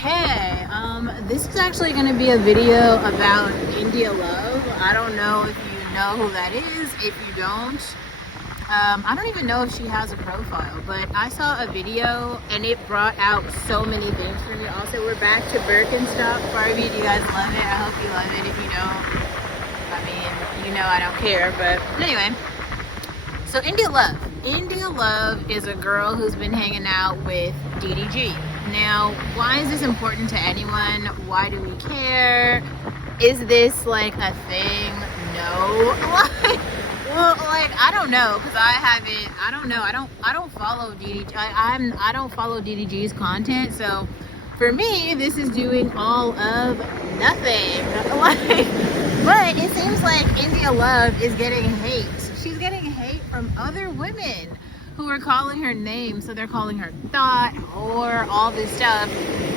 Okay, this is actually going to be a video about India Love. I don't know if you know who that is. If you don't, I don't even know if she has a profile, but I saw a video and it brought out so many things for me. Also, we're back to Birkenstock. Barbie, do you guys love it? I hope you love it. If you don't, I mean, you know I don't care, but anyway. So India Love. India Love is a girl who's been hanging out with DDG. Now, why is this important to anyone? Why do we care? Is this like a thing? No. I don't know, because I don't know. I don't follow DDG. I don't follow DDG's content, so for me, this is doing all of nothing. But it seems like India Love is getting hate. She's getting hate from other women who are calling her names. So they're calling her thought, whore, all this stuff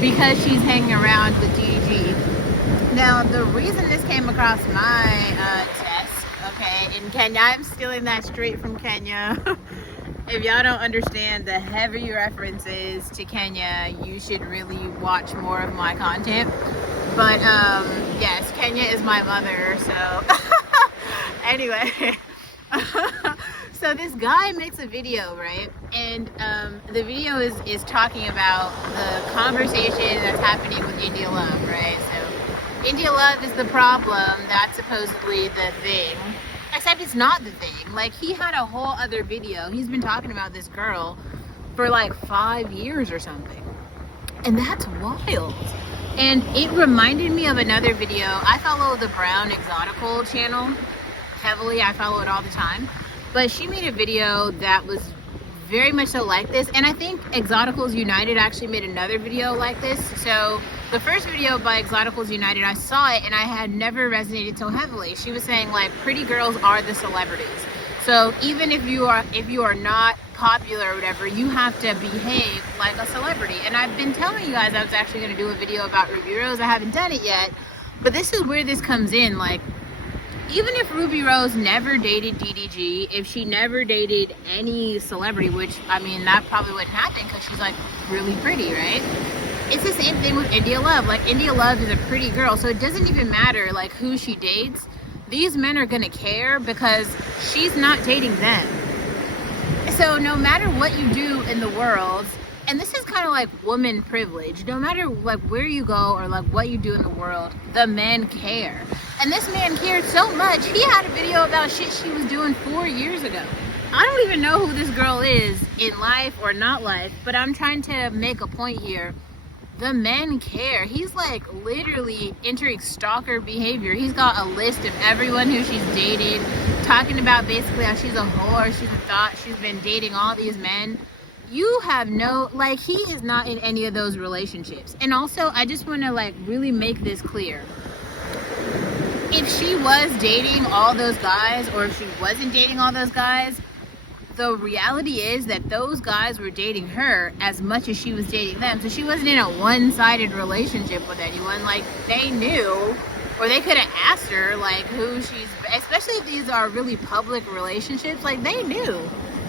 because she's hanging around with DDG. Now, the reason this came across my desk, okay, in Kenya, I'm stealing that straight from Kenya. If y'all don't understand the heavy references to Kenya, you should really watch more of my content. But yes, Kenya is my mother, so anyway. So this guy makes a video, right? And the video is talking about the conversation that's happening with India Love, right? So India Love is the problem. That's supposedly the thing. Except it's not the thing. Like, he had a whole other video. He's been talking about this girl for like 5 years or something. And that's wild. And it reminded me of another video. I follow the Brown Exotical channel heavily. I follow it all the time. But she made a video that was very much so like this. And I think Exoticals United actually made another video like this. So the first video by Exoticals United, I saw it and I had never resonated so heavily. She was saying, like, pretty girls are the celebrities. So even if you are not popular or whatever, you have to behave like a celebrity. And I've been telling you guys I was actually going to do a video about Ruby Rose. I haven't done it yet. But this is where this comes in. Like, even if Ruby Rose never dated DDG, if she never dated any celebrity, which, I mean, that probably wouldn't happen because she's, like, really pretty, right? It's the same thing with India Love. Like, India Love is a pretty girl, so it doesn't even matter, like, who she dates. These men are gonna care because she's not dating them. So no matter what you do in the world, and this is kind of like woman privilege, no matter like where you go or like what you do in the world, the men care. And this man cared so much, he had a video about shit she was doing 4 years ago. I don't even know who this girl is in life or not life, but I'm trying to make a point here. The men care. He's like literally entering stalker behavior. He's got a list of everyone who she's dated, talking about basically how she's a whore, she's a thought, she's been dating all these men. You have no, like, he is not in any of those relationships. And also, I just want to like really make this clear. If she was dating all those guys, or if she wasn't dating all those guys, the reality is that those guys were dating her as much as she was dating them. So she wasn't in a one-sided relationship with anyone. Like, they knew, or they could have asked her, like, who she's, especially if these are really public relationships, like, they knew.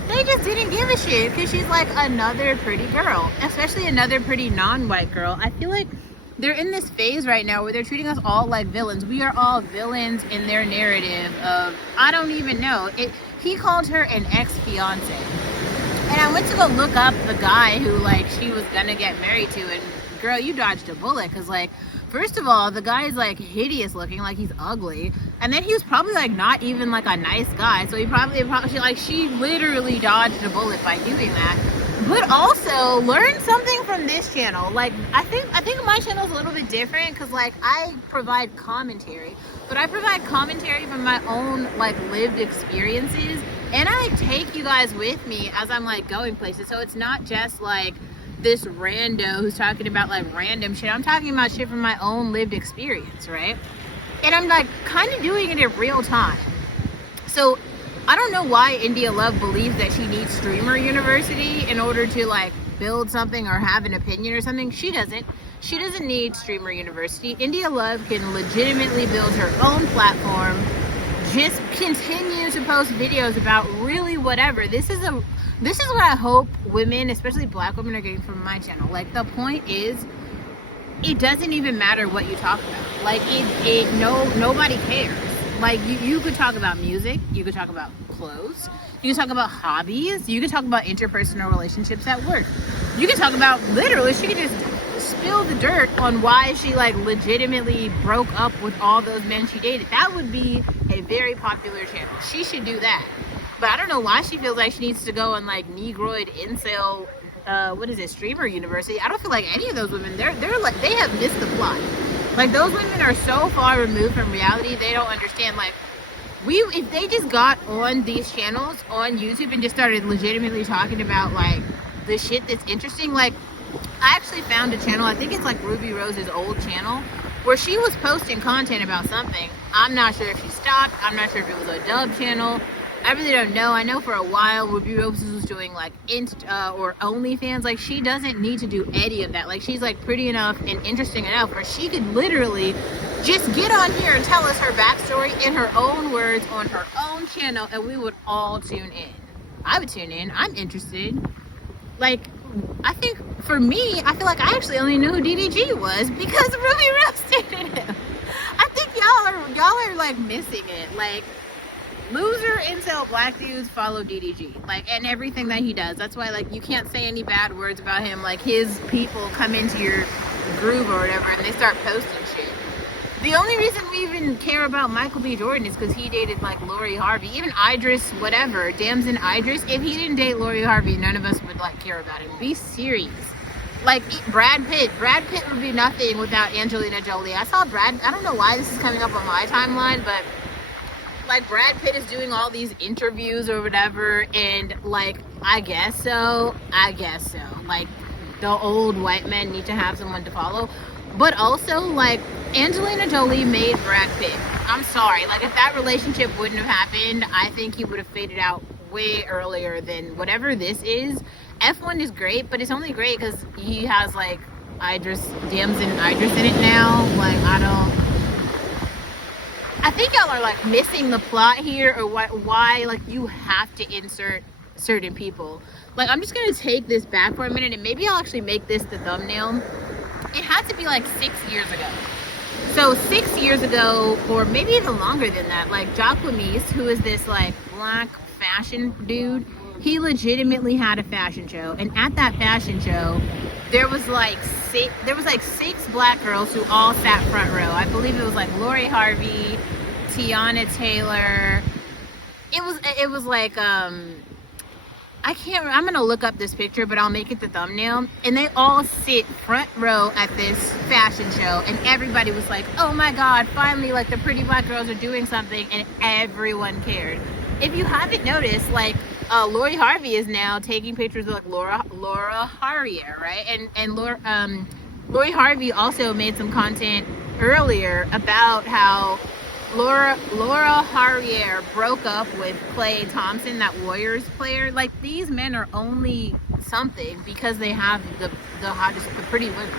They just didn't give a shit because she's like another pretty girl, especially another pretty non-white girl. I feel like they're in this phase right now where they're treating us all like villains. We are all villains in their narrative of, I don't even know. He called her an ex-fiance. And I went to go look up the guy who, like, she was gonna get married to, and girl, you dodged a bullet, because, like, first of all, the guy is, like, hideous looking, like, he's ugly, and then he was probably, like, not even, like, a nice guy, so she literally dodged a bullet by doing that. But also, learn something from this channel. Like, I think my channel is a little bit different because, like, I provide commentary. But I provide commentary from my own, like, lived experiences. And I take you guys with me as I'm, like, going places. So it's not just, like, this rando who's talking about, like, random shit. I'm talking about shit from my own lived experience, right? And I'm, like, kind of doing it in real time. So I don't know why India Love believes that she needs Streamer University in order to, like, build something or have an opinion or something. She doesn't. She doesn't need Streamer University. India Love can legitimately build her own platform. Just continue to post videos about really whatever. This is what I hope women, especially black women, are getting from my channel. Like, the point is, it doesn't even matter what you talk about. Like nobody cares. Like you could talk about music, you could talk about clothes, you could talk about hobbies, you could talk about interpersonal relationships at work. You could talk about, literally, she could just spill the dirt on why she like legitimately broke up with all those men she dated. That would be a very popular channel. She should do that. But I don't know why she feels like she needs to go on like Negroid incel streamer university. I don't feel like any of those women, they're like, they have missed the plot. Like, those women are so far removed from reality, they don't understand. Like, if they just got on these channels on YouTube and just started legitimately talking about like the shit that's interesting. Like, I actually found a channel, I think it's like Ruby Rose's old channel, where she was posting content about something. I'm not sure if she stopped, I'm not sure if it was a dub channel, I really don't know. I know for a while Ruby Rose was doing like or OnlyFans. Like, she doesn't need to do any of that. Like, she's like pretty enough and interesting enough where she could literally just get on here and tell us her backstory in her own words on her own channel, and we would all tune in. I would tune in. I'm interested. Like, I think for me, I feel like I actually only knew who DDG was because Ruby Rose dated him. I think y'all are like missing it. Like, loser incel black dudes follow DDG, like, and everything that he does. That's why, like, you can't say any bad words about him. Like, his people come into your groove or whatever and they start posting shit. The only reason we even care about Michael B. Jordan is because he dated like Lori Harvey. Even Idris, whatever, Damson Idris, if he didn't date Lori Harvey, none of us would like care about him. Be serious. Like, Brad Pitt would be nothing without Angelina Jolie. I don't know why this is coming up on my timeline, but like, Brad Pitt is doing all these interviews or whatever, and like, I guess so. Like, the old white men need to have someone to follow. But also, like, Angelina Jolie made Brad Pitt. I'm sorry. Like, if that relationship wouldn't have happened, I think he would have faded out way earlier than whatever this is. F1 is great, but it's only great because he has, like, Damson Idris in it now. Like, I think y'all are like missing the plot here, or why like you have to insert certain people. Like, I'm just gonna take this back for a minute, and maybe I'll actually make this the thumbnail. It had to be like 6 years ago. So 6 years ago, or maybe even longer than that, like Jacques Lamise, who is this like black fashion dude, he legitimately had a fashion show, and at that fashion show, there was like six black girls who all sat front row. I believe it was like Lori Harvey, Tiana Taylor. It was like I'm gonna look up this picture, but I'll make it the thumbnail. And they all sit front row at this fashion show, and everybody was like, oh my god, finally, like, the pretty black girls are doing something, and everyone cared. If you haven't noticed, like, Lori Harvey is now taking pictures of like Laura Harrier, right? And Lori Harvey also made some content earlier about how Laura Harrier broke up with Klay Thompson, that Warriors player. Like, these men are only something because they have the hottest, the pretty women.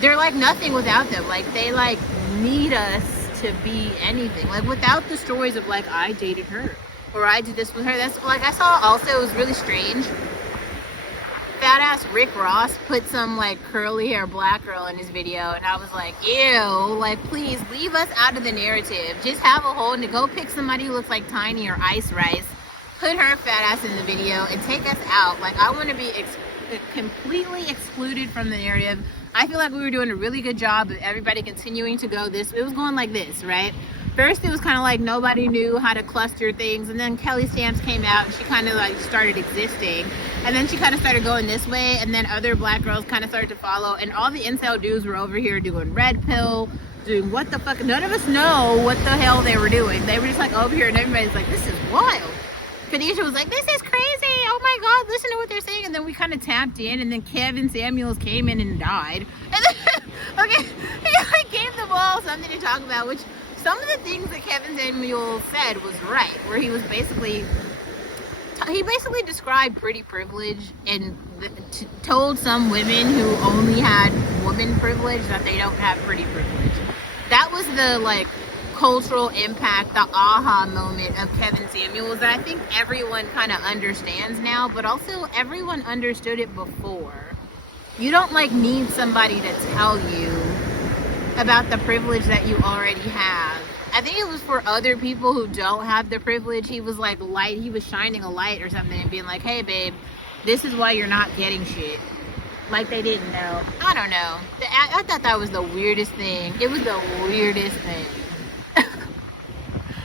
They're like nothing without them. Like, they like need us to be anything. Like, without the stories of like, I dated her, or I did this with her. That's like, I saw also, it was really strange, fat ass Rick Ross put some like curly hair black girl in his video, and I was like, ew, like, please leave us out of the narrative. Just have a whole, and go pick somebody who looks like Tiny or Ice Rice, put her fat ass in the video and take us out. Like, I want to be completely excluded from the narrative. I feel like we were doing a really good job of everybody continuing to go this. It was going like this, right? First, it was kind of like nobody knew how to cluster things, and then Kelly Stamps came out and she kind of like started existing, and then she kind of started going this way, and then other black girls kind of started to follow, and all the incel dudes were over here doing red pill, doing what the fuck. None of us know what the hell they were doing. They were just like over here, and everybody's like, this is wild. Khadijah was like, this is crazy, oh my god, listen to what they're saying. And then we kind of tapped in, and then Kevin Samuels came in and died, and then okay, he gave them all something to talk about, which some of the things that Kevin Samuels said was right, where he basically described pretty privilege and told some women who only had woman privilege that they don't have pretty privilege. That was the like cultural impact, the aha moment of Kevin Samuels that I think everyone kind of understands now, but also everyone understood it before. You don't like need somebody to tell you about the privilege that you already have. I think it was for other people who don't have the privilege. He was like he was shining a light or something and being like, hey babe, this is why you're not getting shit. Like they didn't know. I don't know. I thought that was the weirdest thing. It was the weirdest thing.